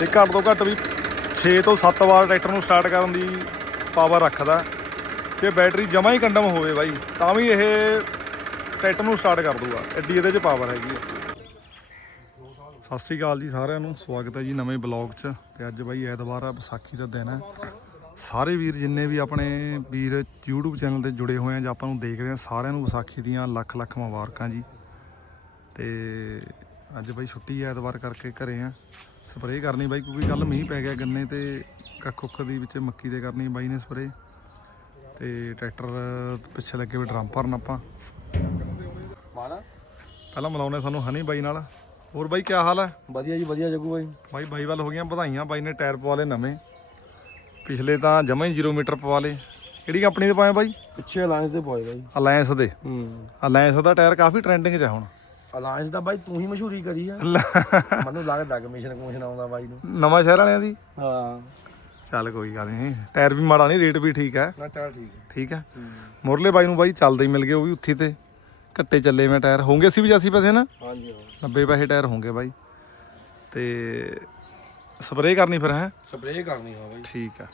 ਤੇ ਘੱਟ ਤੋਂ ਘੱਟ ਵੀ 6 ਤੋਂ 7 ਵਾਰ ਟਰੈਕਟਰ ਨੂੰ ਸਟਾਰਟ ਕਰਨ ਦੀ ਪਾਵਰ ਰੱਖਦਾ। ਤੇ ਬੈਟਰੀ ਜਮਾ ਹੀ ਕੰਡਮ ਹੋਵੇ ਬਾਈ, ਤਾਂ ਵੀ ਇਹ ਟਰੈਕਟਰ ਨੂੰ ਸਟਾਰਟ ਕਰ ਦੂਗਾ। ਐਡੀ ਇਹਦੇ 'ਚ ਪਾਵਰ ਹੈਗੀ ਆ। ਸਤਿ ਸ੍ਰੀ ਅਕਾਲ ਜੀ ਸਾਰਿਆਂ ਨੂੰ, ਸਵਾਗਤ ਹੈ ਜੀ ਨਵੇਂ ਬਲੌਗ 'ਚ। ਤੇ ਅੱਜ ਬਾਈ ਐਤਵਾਰ ਆ, ਵਿਸਾਖੀ ਦਾ ਦਿਨ ਹੈ। ਸਾਰੇ ਵੀਰ ਜਿੰਨੇ ਵੀ ਆਪਣੇ ਵੀਰ YouTube ਚੈਨਲ ਤੇ ਜੁੜੇ ਹੋਏ ਆ, ਜਾਂ ਆਪਾਂ ਨੂੰ ਦੇਖਦੇ ਆ, ਸਾਰਿਆਂ ਨੂੰ ਵਿਸਾਖੀ ਦੀਆਂ ਲੱਖ ਲੱਖ ਮੁਬਾਰਕਾਂ ਜੀ। ਤੇ ਅੱਜ ਬਾਈ ਛੁੱਟੀ ਐਤਵਾਰ ਕਰਕੇ ਘਰੇ ਆ। ਸਪਰੇਅ ਕਰਨੀ ਬਾਈ ਕਿਉਂਕਿ ਕੱਲ ਮੀਂਹ ਪੈ ਗਿਆ ਗੰਨੇ ਤੇ ਕੱਖ ਉੱਖ ਦੀ ਵਿੱਚ ਮੱਕੀ ਦੇ ਕਰਨੀ ਬਾਈ ਨੇ ਸਪਰੇਅ। ਤੇ ਟਰੈਕਟਰ ਪਿੱਛੇ ਲੱਗੇ ਵੀ ਡਰਮ ਭਰਨ ਆਪਾਂ। ਪਹਿਲਾਂ ਮਿਲਾਉਣੇ ਸਾਨੂੰ ਹਨੀ ਬਾਈ ਨਾਲ। ਹੋਰ ਬਾਈ ਕੀ ਹਾਲ ਹੈ ਵਧੀਆ ਜੀ ਵਧੀਆ ਜੱਗੂ ਬਾਈ। ਬਾਈ ਬਾਈ ਵੱਲ ਹੋ ਗਈਆਂ ਵਧਾਈਆਂ ਬਾਈ ਨੇ ਟਾਇਰ ਪਵਾ ਲਏ ਨਵੇਂ। ਪਿਛਲੇ ਤਾਂ ਜਮਾਂ ਹੀ 0 ਮੀਟਰ ਪਵਾ ਲਏ। ਕਿਹੜੀ ਕੰਪਨੀ ਦੇ ਪਾਏ ਬਾਈ? ਪਿੱਛੇ ਅਲਾਈਅੰਸ ਦੇ ਪੋਏ ਬਾਈ। ਅਲਾਇੰਸ ਦੇ। ਹੂੰ। ਅਲਾਇੰਸ ਦਾ ਟਾਇਰ ਕਾਫੀ ਟ੍ਰੈਂਡਿੰਗ 'ਚ ਹੈ ਹੁਣ। ਅਲਾਈਅੰਸ ਦਾ ਬਾਈ ਤੂੰ ਹੀ ਮਸ਼ਹੂਰੀ ਕਰੀ ਆ। ਮੈਨੂੰ ਲੱਗਦਾ ਕਮਿਸ਼ਨ ਕਮਿਸ਼ਨ ਆਉਂਦਾ ਬਾਈ ਨੂੰ। ਨਵਾਂ ਸ਼ਹਿਰ ਵਾਲਿਆਂ ਦੀ? ਹਾਂ। ਚੱਲ ਕੋਈ ਗੱਲ ਨਹੀਂ। ਟਾਇਰ ਵੀ ਮਾੜਾ ਨਹੀਂ ਰੇਟ ਵੀ ਠੀਕ ਹੈ ਨਾ ਚੱਲ ਠੀਕ ਹੈ ਠੀਕ ਹੈ। ਮੁਰਲੇ ਬਾਈ ਨੂੰ ਬਾਈ ਚੱਲਦੇ ਹੀ ਮਿਲ ਗਏ ਉਹ ਵੀ ਉੱਥੀ ਤੇ। ਘੱਟੇ ਚੱਲੇ ਮੈਂ ਟਾਇਰ। ਹੋਣਗੇ ਸੀ ਵੀ 80 ਪੈਸੇ ਨਾ? ਹਾਂਜੀ ਹਾਂ। 90 ਪੈਸੇ ਟਾਇਰ ਹੋਣਗੇ ਬਾਈ। ਤੇ ਸਪਰੇਅ ਕਰਨੀ ਫਿਰ ਹੈ? ਸਪਰੇਅ ਕਰਨੀ ਹਾਂ ਬਾਈ। ਠੀਕ ਆ।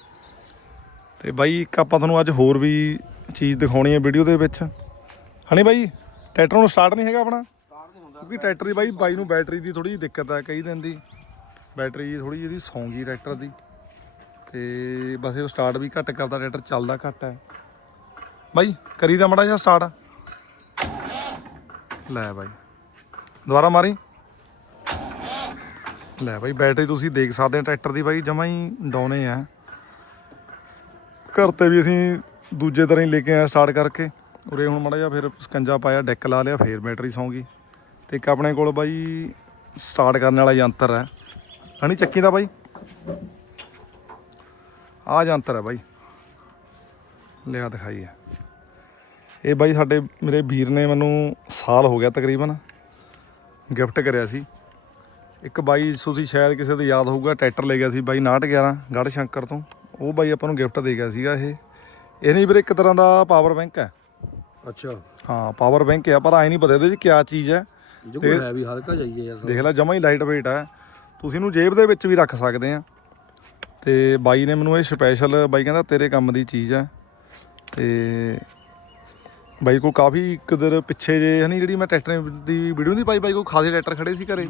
ਤੇ ਬਾਈ ਇੱਕ ਆਪਾਂ ਤੁਹਾਨੂੰ ਅੱਜ ਹੋਰ ਵੀ ਚੀਜ਼ ਦਿਖਾਉਣੀ ਹੈ ਵੀਡੀਓ ਦੇ ਵਿੱਚ। ਹਣੀ ਬਾਈ ਟਰੈਕਟਰ ਨੂੰ ਸਟਾਰਟ ਨਹੀਂ ਹੈਗਾ ਆਪਣਾ? ਕਿਉਂਕਿ ਟਰੈਕਟਰ ਦੀ ਬਾਈ ਬਾਈ ਨੂੰ ਬੈਟਰੀ ਦੀ ਥੋੜੀ ਜਿਹੀ ਦਿੱਕਤ ਹੈ ਕਈ ਦਿਨ ਦੀ। ਬੈਟਰੀ ਥੋੜੀ ਜਿਹੀ ਸੌਂਗੀ ਟਰੈਕਟਰ ਦੀ। ਤੇ ਬਸ ਇਹ ਸਟਾਰਟ ਵੀ ਘੱਟ ਕਰਦਾ, ਟਰੈਕਟਰ ਚੱਲਦਾ ਘੱਟ ਹੈ ਬਾਈ ਕਰੀਦਾ ਮੜਾ ਜਿਹਾ ਸਟਾਰਟ ਲੈ ਬਾਈ, ਦੁਬਾਰਾ ਮਾਰੀ। ਲੈ ਬਾਈ, ਬੈਟਰੀ ਤੁਸੀਂ ਦੇਖ ਸਕਦੇ ਹੋ ਟਰੈਕਟਰ ਦੀ ਬਾਈ ਜਮਾ ਹੀ ਡਾਊਨੇ ਆ। ਘਰ ਤੇ ਵੀ ਅਸੀਂ ਦੂਜੇ ਤਰ੍ਹਾਂ ਹੀ ਲੈ ਕੇ ਆਏ ਸਟਾਰਟ ਕਰਕੇ। ਉਰੇ ਹੁਣ ਮੜਾ ਜਿਹਾ ਫਿਰ ਸਕੰਜਾ ਪਾਇਆ, ਡੈਕ ਲਾ ਲਿਆ, ਫੇਰ ਬੈਟਰੀ ਸੌਂ ਗਈ ਤੇ ਇੱਕ ਆਪਣੇ ਕੋਲ ਬਾਈ ਸਟਾਰਟ ਕਰਨ ਵਾਲਾ ਯੰਤਰ ਹੈ। ਹਣੀ ਚੱਕੀ ਦਾ ਬਾਈ? ਆਹ ਯੰਤਰ ਹੈ ਬਾਈ। ਲਿਆ ਦਿਖਾਈਏ ਇਹ ਬਾਈ ਸਾਡੇ ਮੇਰੇ ਵੀਰ ਨੇ ਮੈਨੂੰ ਸਾਲ ਹੋ ਗਿਆ ਤਕਰੀਬਨ ਗਿਫਟ ਕਰਿਆ ਸੀ। ਇੱਕ ਬਾਈ ਤੁਸੀਂ ਸ਼ਾਇਦ ਕਿਸੇ ਦੇ ਯਾਦ ਹੋਊਗਾ ਟਰੈਕਟਰ ਲੈ ਗਿਆ ਸੀ ਬਾਈ 911 ਗੜ ਸ਼ੰਕਰ ਤੋਂ। ਉਹ ਬਾਈ ਆਪਾਂ ਨੂੰ ਗਿਫਟ ਦੇ ਗਿਆ ਸੀਗਾ ਇਹ। ਇਹ ਨਹੀਂ ਵੀਰੇ ਇੱਕ ਤਰ੍ਹਾਂ ਦਾ ਪਾਵਰ ਬੈਂਕ ਹੈ। ਅੱਛਾ। ਹਾਂ ਪਾਵਰ ਬੈਂਕ ਹੈ ਪਰ ਐ ਨਹੀਂ ਪਤਾ ਇਹਦੇ 'ਚ ਕਿਆ ਚੀਜ਼ ਹੈ। ਜੱਗੂ ਹੈ ਵੀ ਹਲਕਾ ਜਾਈਏ ਯਾਰ ਦੇਖ ਲੈ ਜਮਾ ਹੀ ਲਾਈਟ weight ਹੈ ਤੁਸੀਂ ਇਹਨੂੰ ਜੇਬ ਦੇ ਵਿੱਚ ਵੀ ਰੱਖ ਸਕਦੇ ਆ। ਤੇ ਬਾਈ ਨੇ ਮੈਨੂੰ ਇਹ ਸਪੈਸ਼ਲ ਬਾਈ ਕਹਿੰਦਾ ਤੇਰੇ ਕੰਮ ਦੀ ਚੀਜ਼ ਹੈ ਤੇ ਬਾਈ ਕੋਲ ਕਾਫੀ ਇੱਕ ਦਿਨ ਪਿੱਛੇ ਜੇ ਹਨੀ ਜਿਹੜੀ ਮੈਂ ਟਰੈਕਟਰ ਦੀ ਵੀਡੀਓ ਨਹੀਂ ਪਾਈ ਬਾਈ ਕੋਲ ਖਾਸੇ ਟਰੈਕਟਰ ਖੜੇ ਸੀ ਘਰੇ।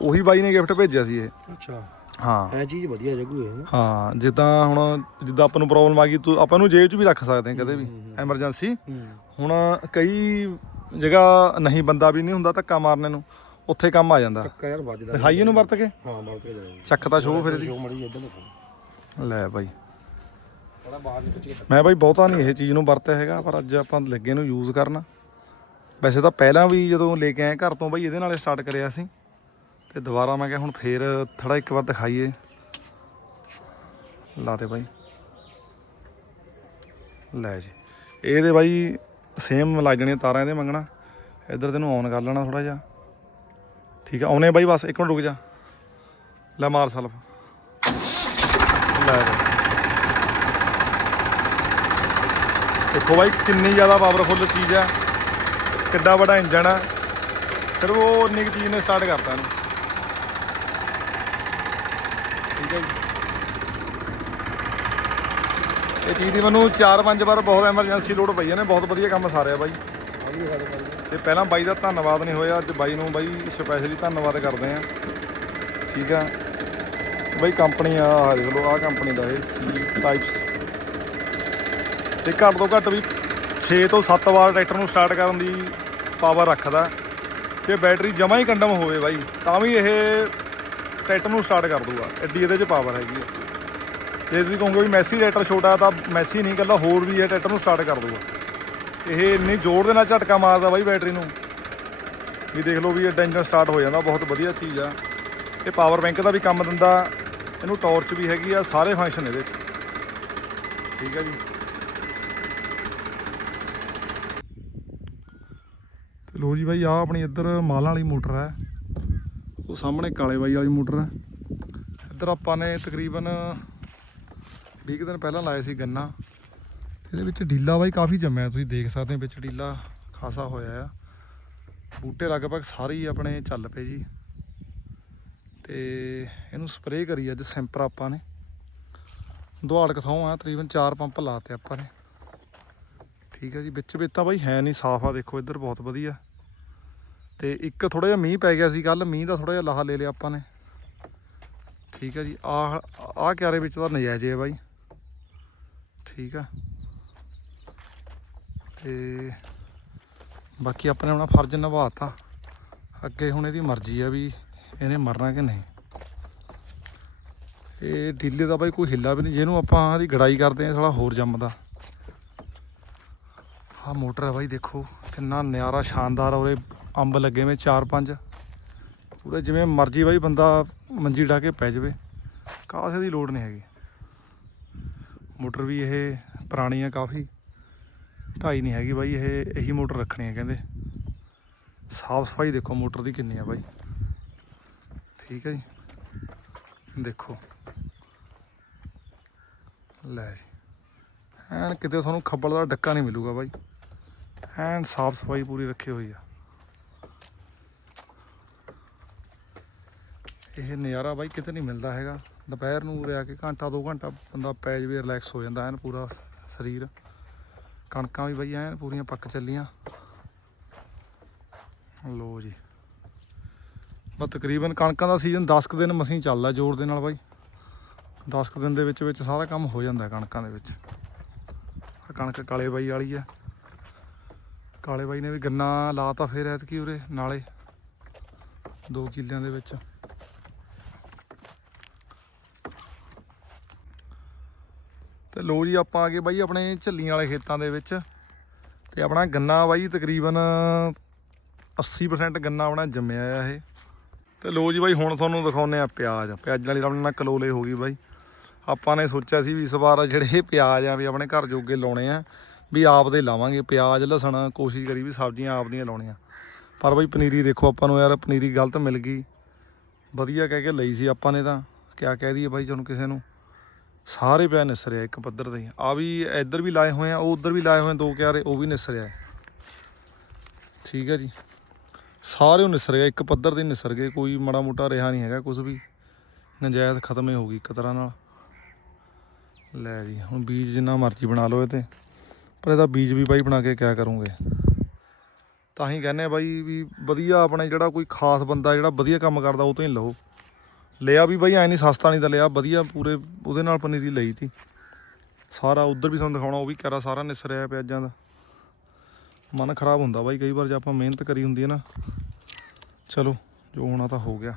ਉਹੀ ਬਾਈ ਨੇ ਗਿਫਟ ਭੇਜਿਆ ਸੀ ਇਹ। ਅੱਛਾ। ਹਾਂ। ਇਹ ਚੀਜ਼ ਵਧੀਆ ਜੱਗੂ ਇਹ ਨਾ ਹਾਂ ਜਿੱਦਾਂ ਹੁਣ ਜਿੱਦਾਂ ਆਪਾਂ ਨੂੰ ਪ੍ਰੋਬਲਮ ਆ ਗਈ ਤੂੰ ਆਪਾਂ ਨੂੰ ਜੇਬ 'ਚ ਵੀ ਰੱਖ ਸਕਦੇ ਹਾਂ ਕਦੇ ਵੀ। ਐਮਰਜੈਂਸੀ ਹੂੰ। ਹੁਣ ਕਈ ਜਗ੍ਹਾ ਨਹੀਂ ਬੰਦਾ ਵੀ ਨਹੀਂ ਹੁੰਦਾ ਧੱਕਾ ਮਾਰਨੇ ਨੂੰ ਉੱਥੇ ਕੰਮ ਆ ਜਾਂਦਾ। ਪੱਕਾ ਯਾਰ ਵੱਜਦਾ ਦਿਖਾਈਏ ਨੂੰ ਵਰਤ ਕੇ। ਹਾਂ ਬਲ ਕੇ ਜਾਏ ਚੱਕ ਤਾਂ ਸ਼ੋਅ ਫਿਰ ਇਹਦੀ। ਜੋ ਮੜੀ ਇੱਧਰ ਦੇਖੋ। ਲੈ ਬਾਈ। ਥੋੜਾ ਬਾਹਰ ਦੇ ਪਿੱਛੇ ਮੈਂ ਬਾਈ ਬਹੁਤਾ ਨਹੀਂ ਇਹ ਚੀਜ਼ ਨੂੰ ਵਰਤਿਆ ਹੈਗਾ ਪਰ ਅੱਜ ਆਪਾਂ ਲੱਗੇ ਨੂੰ ਯੂਜ਼ ਕਰਨ। ਵੈਸੇ ਤਾਂ ਪਹਿਲਾਂ ਵੀ ਜਦੋਂ ਲੈ ਕੇ ਆਏ ਘਰ ਤੋਂ ਬਾਈ ਇਹਦੇ ਨਾਲੇ ਸਟਾਰਟ ਕਰਿਆ ਸੀ। ਤੇ ਦੁਬਾਰਾ ਮੈਂ ਕਿਹਾ ਹੁਣ ਫੇਰ ਥੋੜਾ ਇੱਕ ਵਾਰ ਦਿਖਾਈਏ। ਲਾ ਦੇ ਬਾਈ। ਲੈ ਜੀ। ਇਹਦੇ ਬਾਈ ਸੇਮ ਲੱਗ ਜਾਣੀਆਂ ਤਾਰਾਂ ਇਹਦੇ ਮੰਗਣਾ। ਇੱਧਰ ਤੈਨੂੰ ਔਨ ਕਰ ਲੈਣਾ ਥੋੜਾ ਜਿਹਾ। ਠੀਕ ਆ ਆਉਨੇ ਬਾਈ ਬਸ, ਇੱਕ ਮਿੰਟ ਰੁਕ ਜਾ। ਲੈ ਮਾਰ ਸਲਫ। ਲੈ ਦੇਖੋ ਬਾਈ ਕਿੰਨੀ ਜ਼ਿਆਦਾ ਪਾਵਰਫੁੱਲ ਚੀਜ਼ ਹੈ ਕਿੱਡਾ ਵੱਡਾ ਇੰਜਣ ਹੈ ਸਿਰਫ ਉਹ ਉਨੀ ਕੁ ਚੀਜ਼ ਨੇ ਸਟਾਰਟ ਕਰਤਾ ਇਹਨੂੰ। ਠੀਕ ਹੈ ਜੀ। ਇਹ ਚੀਜ਼ ਦੀ ਮੈਨੂੰ 4-5 ਵਾਰ ਬਹੁਤ ਐਮਰਜੈਂਸੀ ਲੋਡ ਪਈ ਨੇ ਬਹੁਤ ਵਧੀਆ ਕੰਮ ਸਾਰਿਆ ਬਾਈ। ਆ ਤੇ ਪਹਿਲਾਂ ਬਾਈ ਦਾ ਧੰਨਵਾਦ ਨਹੀਂ ਹੋਇਆ ਅੱਜ ਬਾਈ ਨੂੰ ਬਾਈ ਸਪੈਸ਼ਲੀ ਧੰਨਵਾਦ ਕਰਦੇ ਆ ਠੀਕ ਆ। ਬਾਈ ਕੰਪਨੀ ਆ ਆਹ ਦੇਖ ਲਓ ਆਹ ਕੰਪਨੀ ਦਾ ਇਹ ਸੀ ਟਾਈਪਸ ਤੇ ਘੱਟ ਤੋਂ ਘੱਟ ਵੀ 6 ਤੋਂ 7 ਵਾਰ ਟਰੈਕਟਰ ਨੂੰ ਸਟਾਰਟ ਕਰਨ ਦੀ ਪਾਵਰ ਰੱਖਦਾ। ਤੇ ਬੈਟਰੀ ਜਮਾ ਹੀ ਕੰਡਮ ਹੋਵੇ ਬਾਈ ਤਾਂ ਵੀ ਇਹ ਟਰੈਕਟਰ ਨੂੰ ਸਟਾਰਟ ਕਰ ਦੂਗਾ। ਐਡੀ ਇਹਦੇ 'ਚ ਪਾਵਰ ਹੈਗੀ ਆ। ਜੇ ਤੁਸੀਂ ਕਹੋਗੇ ਵੀ ਮੈਸੀ ਟਰੈਕਟਰ ਛੋਟਾ ਤਾਂ ਮੈਸੀ ਨਹੀਂ, ਇਕੱਲਾ ਹੋਰ ਵੀ ਇਹ ਟਰੈਕਟਰ ਨੂੰ ਸਟਾਰਟ ਕਰ ਦੂਗਾ ਇਹ ਇੰਨੀ ਜ਼ੋਰ ਦੇ ਨਾਲ ਝਟਕਾ ਮਾਰਦਾ ਬਾਈ ਬੈਟਰੀ ਨੂੰ। ਵੀ ਦੇਖ ਲਓ ਵੀ ਇਹ ਇੰਜਨ ਸਟਾਰਟ ਹੋ ਜਾਂਦਾ, ਬਹੁਤ ਵਧੀਆ ਚੀਜ਼ ਆ। ਇਹ ਪਾਵਰ ਬੈਂਕ ਦਾ ਵੀ ਕੰਮ ਦਿੰਦਾ, ਇਹਨੂੰ ਟਾਰਚ ਵੀ ਹੈਗੀ ਆ, ਸਾਰੇ ਫੰਕਸ਼ਨ ਇਹਦੇ 'ਚ। ਠੀਕ ਹੈ ਜੀ। ਤੇ ਲੋ ਜੀ ਬਾਈ ਆ ਆਪਣੀ ਇੱਧਰ ਮਾਲਾਂ ਵਾਲੀ ਮੋਟਰ ਹੈ। ਉਹ ਸਾਹਮਣੇ ਕਾਲੇ ਬਾਈ ਵਾਲੀ ਮੋਟਰ ਹੈ। ਇੱਧਰ ਆਪਾਂ ਨੇ ਤਕਰੀਬਨ 20 ਕੁ ਦਿਨ ਪਹਿਲਾਂ ਲਾਇਆ ਸੀ ਗੰਨਾ। ਇਹਦੇ ਵਿੱਚ ਢੀਲਾ ਬਾਈ ਕਾਫੀ ਜੰਮਿਆ, ਤੁਸੀਂ ਦੇਖ ਸਕਦੇ ਹੋ ਵਿੱਚ ਢੀਲਾ ਖਾਸਾ ਹੋਇਆ ਆ। ਬੂਟੇ ਲਗਭਗ ਸਾਰੇ ਹੀ ਆਪਣੇ ਚੱਲ ਪਏ ਜੀ। ਤੇ ਇਹਨੂੰ ਸਪਰੇਅ ਕਰੀ ਅੱਜ ਸੈਂਪਰ ਆਪਾਂ ਨੇ। ਦੁਹਾੜ ਕਥਾਉ ਆ, ਤਕਰੀਬਨ 4 ਪੰਪ ਲਾਤੇ ਆਪਾਂ ਨੇ। ਠੀਕ ਹੈ ਜੀ, ਵਿੱਚ ਵਿੱਚ ਤਾਂ ਬਾਈ ਹੈ ਨਹੀਂ ਸਾਫ਼ ਆ, ਦੇਖੋ ਇੱਧਰ ਬਹੁਤ ਵਧੀਆ। ਤੇ ਇੱਕ ਥੋੜਾ ਜਿਹਾ ਮੀਂਹ ਪੈ ਗਿਆ ਸੀ ਕੱਲ ਮੀਂਹ ਦਾ ਥੋੜਾ ਜਿਹਾ ਲਾਹਾ ਲੈ ਲਿਆ ਆਪਾਂ ਨੇ। ਠੀਕ ਹੈ ਜੀ, ਆਹ ਆਹ ਕਿਆਰੇ ਵਿੱਚ ਤਾਂ ਨਜਾਇਜ਼ ਹੈ ਬਾਈ। ਠੀਕ ਆ। ਤੇ ਬਾਕੀ ਆਪਣੇ ਆਪਣਾ ਫਰਜ਼ ਨਿਭਾਤਾ। ਅੱਗੇ ਹੁਣ ਇਹਦੀ ਮਰਜ਼ੀ ਆ ਵੀ ਇਹਨੇ ਮਰਨਾ ਕਿ ਨਹੀਂ। ਇਹ ਢੀਲੇ ਦਾ ਬਾਈ ਕੋਈ ਹਿੱਲਾ ਵੀ ਨਹੀਂ, ਜਿਹਨੂੰ ਆਪਾਂ ਇਹਦੀ ਗੜਾਈ ਕਰਦੇ ਆ ਸਾਲਾ ਹੋਰ ਜੰਮਦਾ ਆਹ ਮੋਟਰ ਹੈ ਬਾਈ ਦੇਖੋ, ਕਿੰਨਾ ਨਿਆਰਾ ਸ਼ਾਨਦਾਰ ਔਰੇ ਅੰਬ ਲੱਗੇ ਵੇ 4-5 ਪੂਰੇ ਜਿਵੇਂ ਮਰਜ਼ੀ ਬਾਈ ਬੰਦਾ ਮੰਜੀ ਢਾ ਕੇ ਪੈ ਜਾਵੇ। ਕਾਸੇ ਦੀ ਲੋੜ ਨਹੀਂ ਹੈਗੀ। ਮੋਟਰ ਵੀ ਇਹ ਪੁਰਾਣੀ ਆ ਕਾਫੀ। ਢਾਈ ਨਹੀਂ ਹੈਗੀ ਬਾਈ, ਇਹ ਇਹੀ ਮੋਟਰ ਰੱਖਣੀ ਹੈ ਕਹਿੰਦੇ। ਸਾਫ਼ ਸਫ਼ਾਈ ਦੇਖੋ ਮੋਟਰ ਦੀ ਕਿੰਨੀ ਆ ਬਾਈ। ਠੀਕ ਹੈ ਜੀ। ਦੇਖੋ। ਲੈ ਜੀ। ਐਨ ਕਿਤੇ ਤੁਹਾਨੂੰ ਖੱਬਲ ਦਾ ਡੱਕਾ ਨਹੀਂ ਮਿਲੂਗਾ ਬਾਈ। ਐਨ ਸਾਫ਼ ਸਫ਼ਾਈ ਪੂਰੀ ਰੱਖੀ ਹੋਈ ਆ। ਇਹ ਨਜ਼ਾਰਾ ਬਾਈ ਕਿਤੇ ਨਹੀਂ ਮਿਲਦਾ ਹੈਗਾ। ਦੁਪਹਿਰ ਨੂੰ ਉਰੇ ਆ ਕੇ ਘੰਟਾ, ਦੋ ਘੰਟਾ ਬੰਦਾ ਪੈ ਜਵੇ ਰਿਲੈਕਸ ਹੋ ਜਾਂਦਾ ਐਨ ਪੂਰਾ ਸਰੀਰ। ਕਣਕਾਂ ਵੀ ਬਾਈ ਐਨ ਪੂਰੀਆਂ ਪੱਕ ਚੱਲੀਆਂ। ਲੋ ਜੀ। ਬਸ ਤਕਰੀਬਨ ਕਣਕਾਂ ਦਾ ਸੀਜ਼ਨ 10 ਕੁ ਦਿਨ ਮਸੀਂ ਚੱਲਦਾ ਜ਼ੋਰ ਦੇ ਨਾਲ ਬਾਈ। 10 ਕੁ ਦਿਨ ਦੇ ਵਿੱਚ ਵਿੱਚ ਸਾਰਾ ਕੰਮ ਹੋ ਜਾਂਦਾ ਕਣਕਾਂ ਦੇ ਵਿੱਚ। ਕਣਕ ਕਾਲੇ ਬਾਈ ਵਾਲੀ ਆ ਕਾਲੇ ਬਾਈ ਨੇ ਵੀ ਗੰਨਾ ਲਾਤਾ ਫੇਰ ਐਤਕੀ ਉਰੇ ਨਾਲੇ। 2 ਕਿੱਲਿਆਂ ਦੇ ਵਿੱਚ। ਤੇ ਲੋ ਜੀ, ਆਪਾਂ ਆ ਗਏ ਬਾਈ ਆਪਣੇ ਝੱਲੀਆਂ ਵਾਲੇ ਖੇਤਾਂ ਦੇ ਵਿੱਚ। ਤੇ ਆਪਣਾ ਗੰਨਾ ਬਾਈ, ਤਕਰੀਬਨ 80% ਗੰਨਾ ਆਪਣਾ ਜੰਮਿਆ ਆ ਇਹ। ਤੇ ਲੋ ਜੀ ਬਾਈ, ਹੁਣ ਤੁਹਾਨੂੰ ਦਿਖਾਉਨੇ ਆ ਪਿਆਜ਼। ਪਿਆਜ਼ਾਂ ਵਾਲੀ ਆਪਣੇ ਨਾਲ ਕਲੋਲੇ ਹੋ ਗਈ ਬਾਈ। ਆਪਾਂ ਨੇ ਸੋਚਿਆ ਸੀ ਵੀ ਇਸ ਵਾਰ ਜਿਹੜੇ ਪਿਆਜ਼ ਆ ਵੀ ਆਪਣੇ ਘਰ ਜੋਗੇ ਲਾਉਣੇ ਆ, ਵੀ ਆਪ ਦੇ ਲਾਵਾਂਗੇ। ਪਿਆਜ਼, ਲਸਣ ਕੋਸ਼ਿਸ਼ ਕਰੀ ਵੀ ਸਬਜ਼ੀਆਂ ਆਪ ਦੀਆਂ ਲਾਉਣੀਆਂ। ਪਰ ਬਾਈ, ਪਨੀਰੀ ਦੇਖੋ ਆਪਾਂ ਨੂੰ ਯਾਰ, ਪਨੀਰੀ ਗਲਤ ਮਿਲ ਗਈ। ਵਧੀਆ ਕਹਿ ਕੇ ਲਈ ਸੀ ਆਪਾਂ ਨੇ ਤਾਂ। ਕਿਆ ਕਹਿ ਦਈਏ ਬਾਈ ਤੁਹਾਨੂੰ ਕਿਸੇ ਨੂੰ। ਸਾਰੇ ਪਿਆ ਨਿਸਰਿਆ ਇੱਕ ਪੱਧਰ ਤੇ ਆ ਵੀ ਇੱਧਰ ਵੀ ਲਾਏ ਹੋਏ ਆ, ਉਹ ਉੱਧਰ ਵੀ ਲਾਏ ਹੋਏ ਆ, ਦੋ ਕਿਆਰੇ, ਉਹ ਵੀ ਨਿਸਰਿਆ। ਠੀਕ ਹੈ ਜੀ। ਸਾਰੇ ਉਹ ਨਿਸਰ ਗਏ, ਇੱਕ ਪੱਧਰ ਤੇ ਨਿਸਰ ਗਏ, ਕੋਈ ਮਾੜਾ ਮੋਟਾ ਰਿਹਾ ਨਹੀਂ ਹੈਗਾ ਕੁਝ ਵੀ। ਨਜਾਇਜ਼ ਖਤਮ ਹੀ ਹੋ ਗਈ ਇੱਕ ਤਰ੍ਹਾਂ ਨਾਲ। ਲੈ ਜੀ, ਹੁਣ ਬੀਜ ਜਿੰਨਾ ਮਰਜ਼ੀ ਬਣਾ ਲਓ ਇਹ ਤੇ। ਪਰ ਇਹਦਾ ਬੀਜ ਵੀ ਬਾਈ ਬਣਾ ਕੇ ਕਿਆ ਕਰੂੰਗੇ? ਤਾਂ ਹੀ ਕਹਿੰਦੇ ਬਾਈ ਵੀ ਵਧੀਆ ਆਪਣੇ ਜਿਹੜਾ ਕੋਈ ਖਾਸ ਬੰਦਾ ਜਿਹੜਾ ਵਧੀਆ ਕੰਮ ਕਰਦਾ, ਉਹ ਤੋਂ ਹੀ ਲਓ। ਲਿਆ ਵੀ ਬਾਈ, ਐ ਨਹੀਂ ਸਸਤਾ ਨਹੀਂ ਤਾਂ ਲਿਆ, ਵਧੀਆ ਪੂਰੇ ਉਹਦੇ ਨਾਲ ਪਨੀਰੀ ਲਈ ਤੀ। ਸਾਰਾ ਉਧਰ ਵੀ ਤੁਹਾਨੂੰ ਦਿਖਾਉਣਾ, ਉਹ ਵੀ ਕਰਾ ਸਾਰਾ ਨਿਸਰਿਆ ਪਿਆਜ਼ਾਂ ਦਾ। ਮਨ ਖਰਾਬ ਹੁੰਦਾ ਬਾਈ, ਕਈ ਵਾਰ ਜੇ ਆਪਾਂ ਮਿਹਨਤ ਕਰੀ ਹੁੰਦੀ ਹੈ ਨਾ। ਚਲੋ, ਜੋ ਹੋਣਾ ਤਾਂ ਹੋ ਗਿਆ।